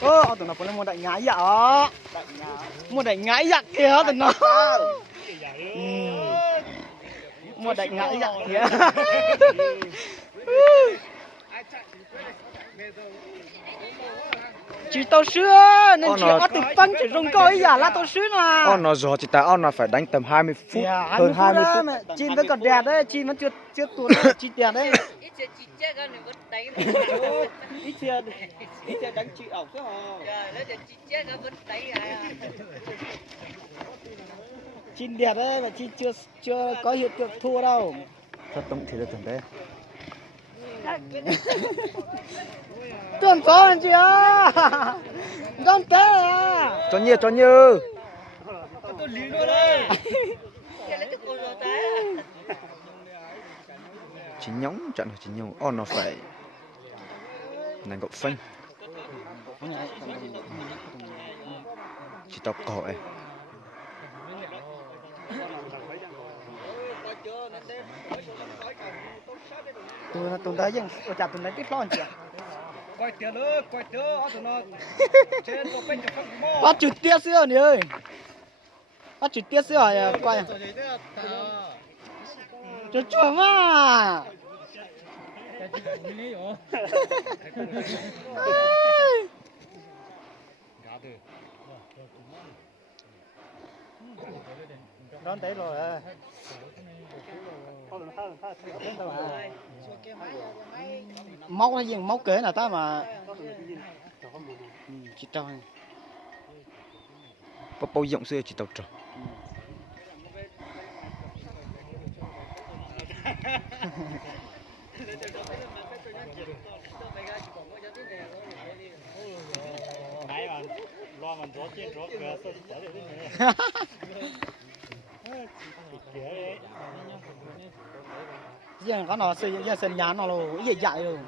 Ô, tụi nó phải mua đại ngái dạ ó. Mua đại ngái dạ kìa tụi nó. Mua đại ngái dạ kìa. Chỉ tao sữa nên chỉ ở từ phân chỉ dùng coi giả là tao sữa mà. On nó gió chỉ tại on nó phải đánh tầm 20 phút, hơn 20 phút. Chín vẫn còn đẹp đấy, chín vẫn chưa tuột đấy, chín đẹp đấy. Ít chưa đánh chị ổng chứ hả? Chín đẹp đấy mà chín chưa có hiện tượng thua đâu. Rất tổng thì là tưởng đấy. Tưởng có anh chị à? Con té à? Cho như. Tôi lý luôn đấy. Chỉ nhóng trận chỉ nhóng on nó phải này gậu phanh chỉ tao còi tụi đấy nhưng chặt tụi đấy tiếp lo chị ạ. Coi tiền nữa, tụi nó trên tụi bên cho phát mò. Bắt chụp tia xưa nhỉ ơi. Bắt chụp tia xưa à quay. Cho chua mà. Đón tới rồi. Móc hay gì móc kế là ta mà chỉ cho bao rộng xưa chỉ tao trò riêng có nó xây dựng sân nhà nó luôn dạy dạy luôn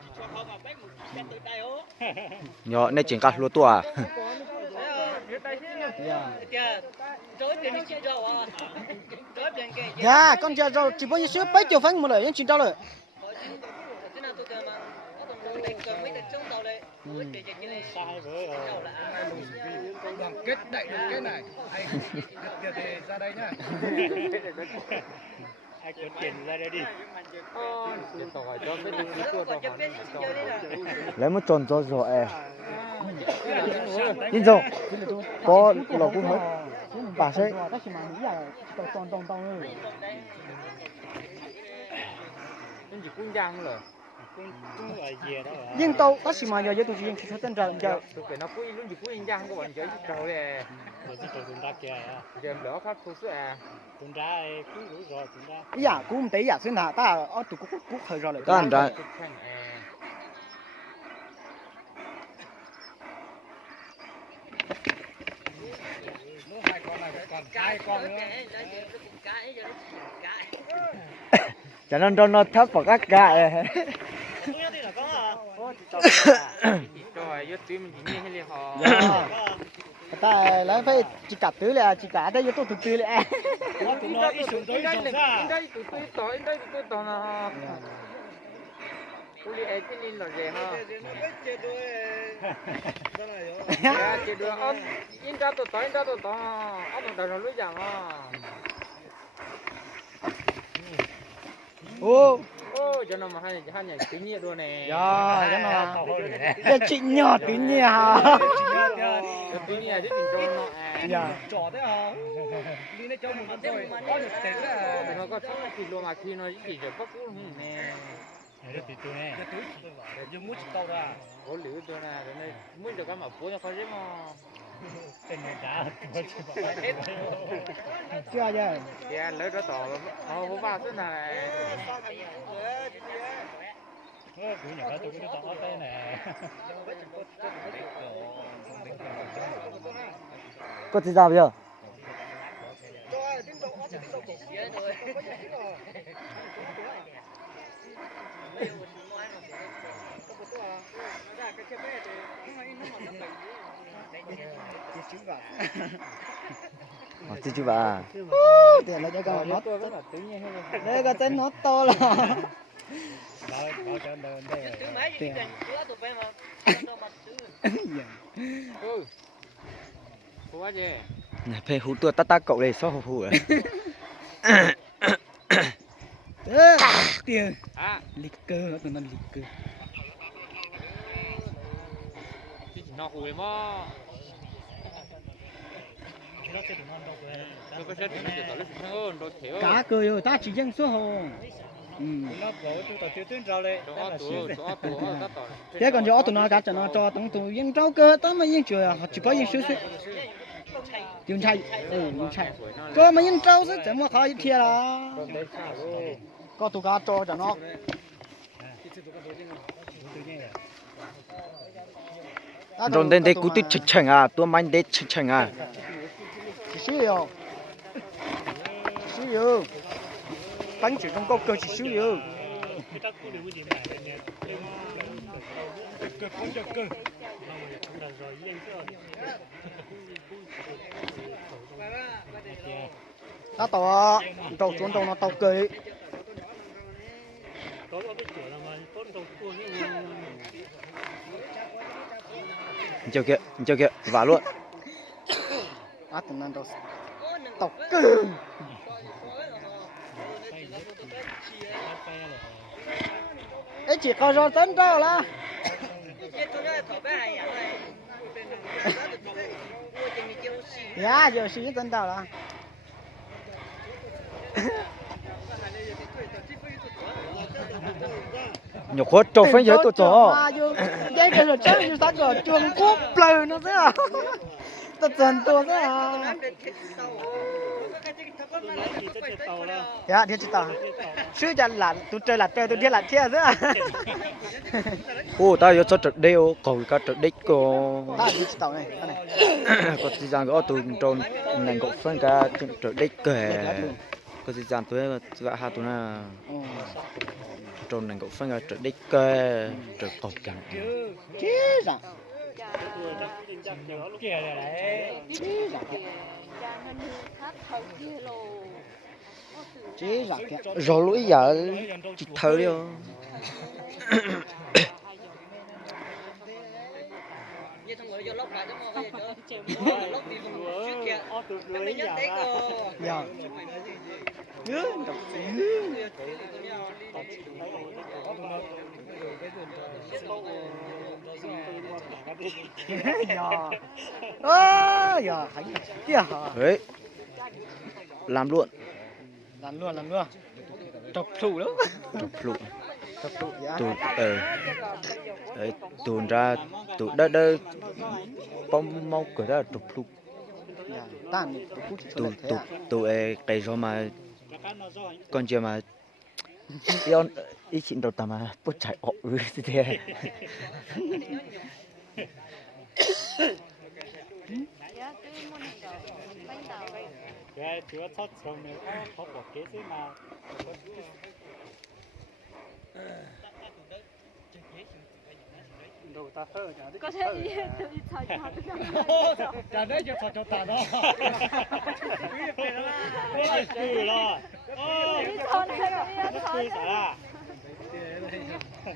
nhỏ này chỉ cả lúa tua à dạ con chờ rồi chỉ bao nhiêu sữa bấy chiều phanh một lời nhưng chỉ đâu rồi Đoàn kết đẩy được cái này. Anh tiền thì ra đây nhá. Ai có tiền ra đây đi. lấy một tròn cho rồi nhìn rồi có lẩu cũng hết bà sẽ nhưng tao có gì mà giờ tụi chị chỉ tên trời giờ nó quý luôn chỉ quý anh giang các bạn chơi trâu này Rồi chứ trời tuần ra kìa. game lỡ khác thu sữa à Tuần ra cũng đủ rồi tuần ra. dạ cũng tí dạ xin hả ta ở tụi cúc hơi rồi lại ta ăn ra Hai con nữa. cho nên nó thấp vào các gại rồi vô tuyến mình chỉ nghe hay họ ta lấy phải chỉ cả tứ là chỉ cả đây tôi tụi tứ lại đây tụi tôi tỏ là tôi đi ai cái nên là gì ha chỉ được ông in ra tụi tỏ ông một đời nó lối rằng à ô cho nó mà hai nhà tự nhiên luôn nè dạ cho nó cái chị nhỏ tự nhiên hả tự nhiên chứ tình trôn nó dạ Trỏ thế à? Đi nó cho một con rồi. Có được tiền là nó có số thì luôn mà khi nó chỉ được phát cú nè Đấy thì tôi nè. dùng mút tàu ra. có liễu tôi nè để này mới được cái mà phố nó khó chứ mà Tên này đã tôi chỉ bảo hết. chưa chưa kìa lấy đó tỏ không vào thế này Cứ nhỏ tôi cứ tỏ tay nè. có gì ra bây giờ chứ chú bà tiền là cho con nó đây cái tên nó to là Bảo cho đơn đây. tiền Ừ. Ủa gì? Nè phê hú tua ta cậu đây sao hú à. tiền À, lịch cơ tụi nó lịch cơ chỉ nó hủi mà. Tôi có xét cái gì đó là hơn đôi thiếu. cá cơ rồi ta chỉ dân số hồn nó bỏ chúng ta tiêu tuyến rau lên Chỗ tủ ta tỏ. thế còn cho tụi nó cá cho nó cho tụi tụi dân trâu cơ tao mà dân chừa họ chỉ có dân số dân chay dân chay cơ mà dân trâu sẽ chẳng mà khỏi thiệt là có tụi cá cho nó Rồi đến đây cú tích chật chừng à, tua manh đế chật chừng à. chỉ xíu xíu bánh chỉ không có cơ chỉ xíu nó tàu tàu xuống tàu nó tàu cười Chờ kìa, vả luôn. tụi nó tàu cười ấy chỉ có rồi tấn trâu là dạ giờ xí tấn trâu là Nhục khuất trâu phanh giới tụi chó. đây cái rồi chơi như sao rồi chuồng cúp lời nó thế à tao dần tôi thế à dạ đi tàu sư chân là tôi chơi là chơi tôi đi là chơi thế à Ô, tao vô cho trật đeo, cầu cả trật đích cô. ta đi tàu này Có thời gian có tụi trôn nành cậu phân cả trật đích kể. Có thời gian tôi vạ hai tụi nó trôn nành cậu phân cả trật đích kể, trật cột cả. chứ rằng kia đấy chứ rằng Rồi lũi giờ chỉ thơ đi không? dạ giờ thấy kia Đấy. Làm luôn. làm luôn chọc thủ đó Trục lụ. chọc thủ dạ Tụi đấy tuôn ra tụi đỡ bông mau cửa ra trục lụ. dạ ta này Tụi tụi cái rồi mà con chưa mà yon ý chuyện đầu tầm mà bút chạy ổ thế. cái chúa thoát xong này có bỏ kế thế mà đầu ta hơi có thể đi thay chả đấy cho ta đó cười lo đi thon hay đi thon à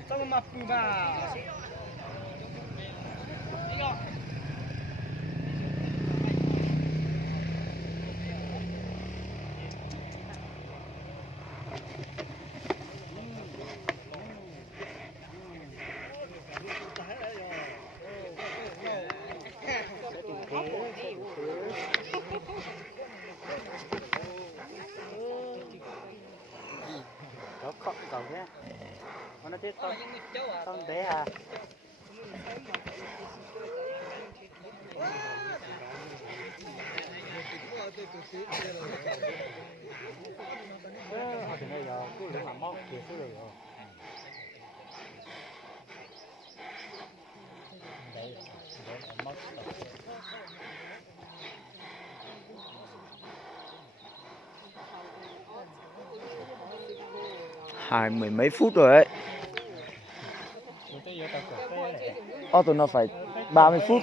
trong mặt bà đó khó cầu nhé nó biết con bé à họ thì bây giờ cứ để mà móc kia cứ rồi đấy móc 20 mấy phút rồi đấy. Tụi nó phải 30 phút.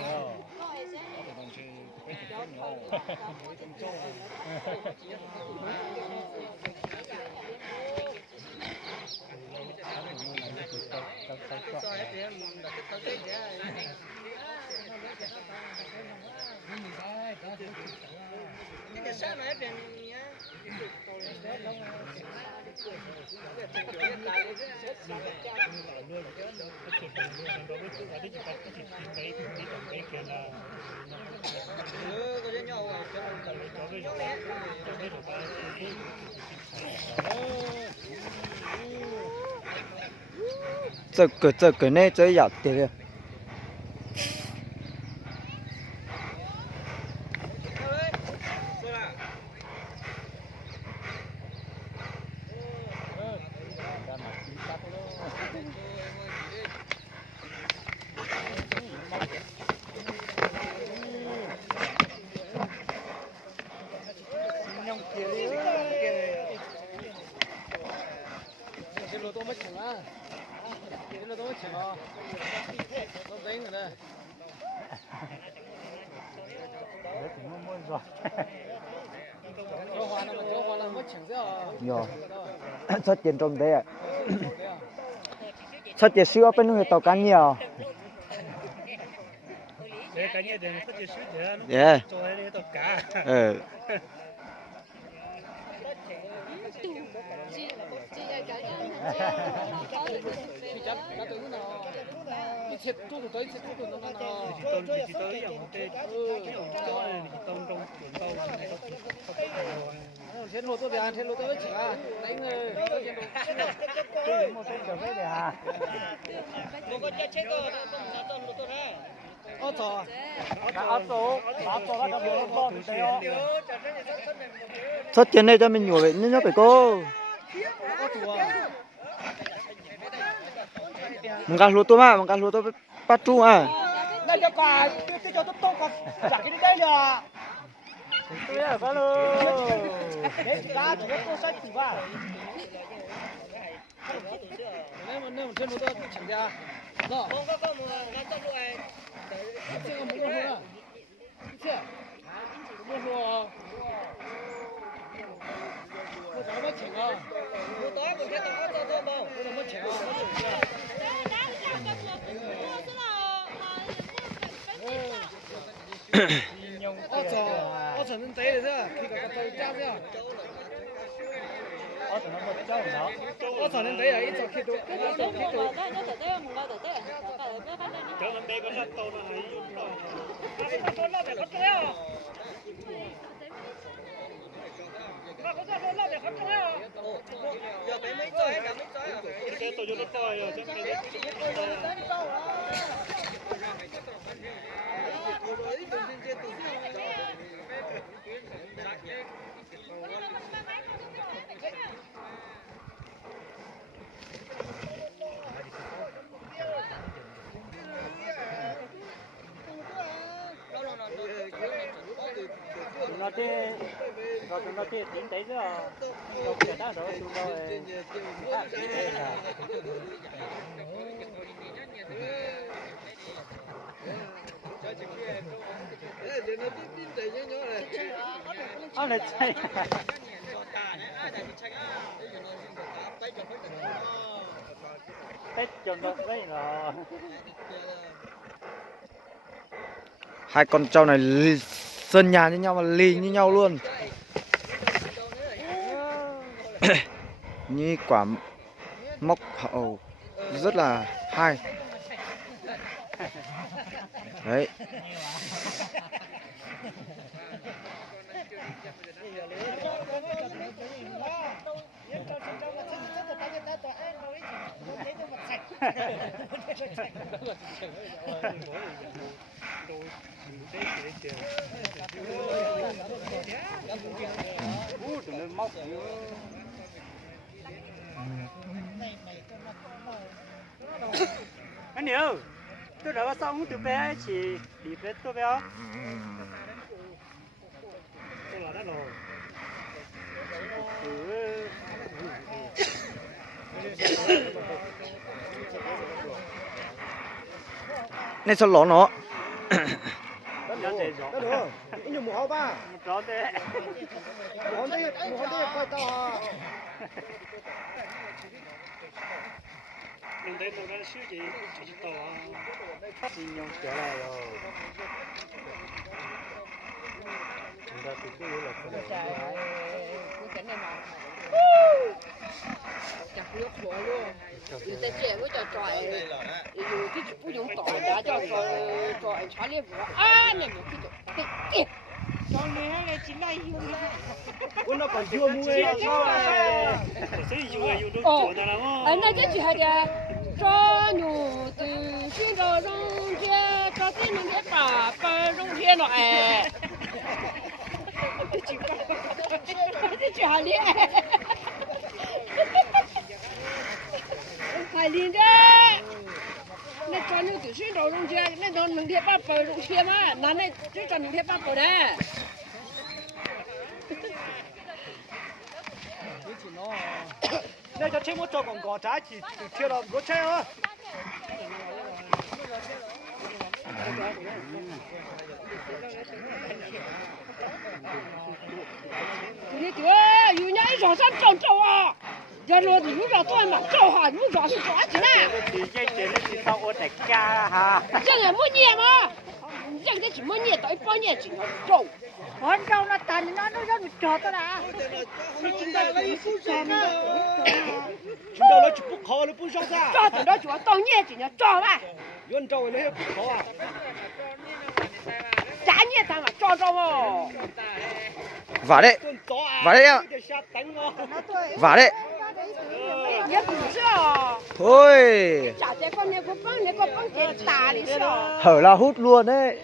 这个呢这要点了。Nhỏ, xuất tiền trong đấy à? Xuất tiền siêu bên người tàu cá nhiều. Yeah. Thiên lô tôi về thiên lô tôi với chả đánh người một tên trở về để hà một con chết chết rồi tôi đấy ô thọ Xuất tiền này cho mình nhổ vậy nhớ phải cô. Một cái lúa tôi bắt tru à. đây cho cả tôi cho tôi còn chả cái đây là tôi là có luôn đấy ra tôi có sách từ ba nếu mà trên tôi chẳng ra đó không có một cái cho tôi chưa có một con nữa chưa một luôn tôi có mất chỉnh à tôi tối còn cái tao có cho tôi tôi mất chỉnh ở chỗ nên thấy rồi khi cả tôi trang nhá ở chỗ nên thấy ấy chỗ khi tôi nó thế rồi nó thế tiến tới rồi rồi cái đó rồi chúng tôi anh là chạy tết chồng đó đấy rồi Hai con trâu này sơn nhà như nhau mà lì như nhau luôn. Như quả móc hậu rất là hay. Đấy. anh yêu tôi đã vào xong từ bé chỉ đi về tôi béo tôi là đã rồi Nên sao lỏ nó. đó được cái mũ áo ba đó thế mũ áo đây coi tao mình thấy tôi đã siêu chị tàu 信用起来哟。chúng ta tự cứ là chặt nước khổ luôn người ta trẻ với trò trọi dù cái chụp dùng tỏi đã cho trọi xóa lên vừa này một cái chỗ cho nên là chỉ là dùng nó còn chưa mua sao anh nói cái chuyện là cho nhủ từ xin đồ rong chia cho tin những cái bà rong chia nọ cái chuyện này hải liên đấy nên cho những từ xin đồ rong chia nên đồ những cái bà rong chia mà nó này chứ cho những cái bà đấy nếu cho chơi một trò còn có trái chỉ theo là có chơi hả?你这有人一上山找找啊，这罗子有找多嘛，找哈有找是抓起来。你到我在家哈。这个没捏吗？这个是没捏，到一半捏进去找。con trâu nó tàn nó rất trọt đó đã chúng ta nó chụp bút khó nó bút xong ra. Cho tụi nó chúa tao nhẹ chỉ nhớ cho mà. Yuan trâu này bút khó à? Chả nhẹ thằng mà cho mà. Vả đấy. Vả đấy em. Vả đấy. Nhớ đủ chưa? Thôi. Chả thế con này có băng cái tà đi sao? Hở là hút luôn đấy.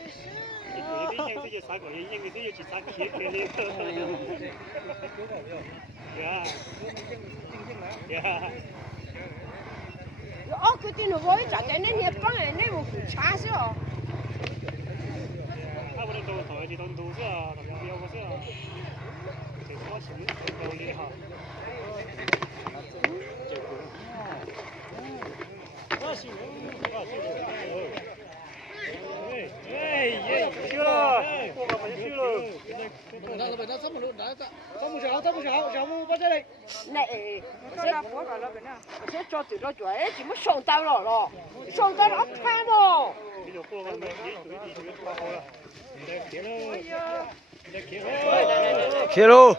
Cái tin nó với chả thế nên hiệp băng này nên một chả sao? Chưa rồi. Này, sẽ cho tụi nó chuối, chỉ muốn sống tao rồi, sống tao nó than rồi. Kia lô.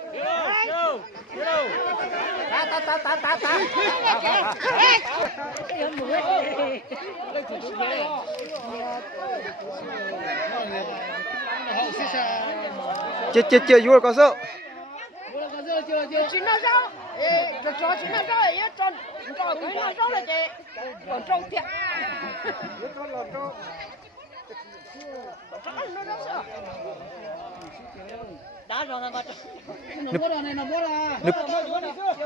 Chưa vui có sợ. Chỉ nó rau, cho chỉ nó rau, cho cái nó rau là gì, còn trâu thiệt. Nó rau sao? Đá rồi là nó mua rồi này nó mua là.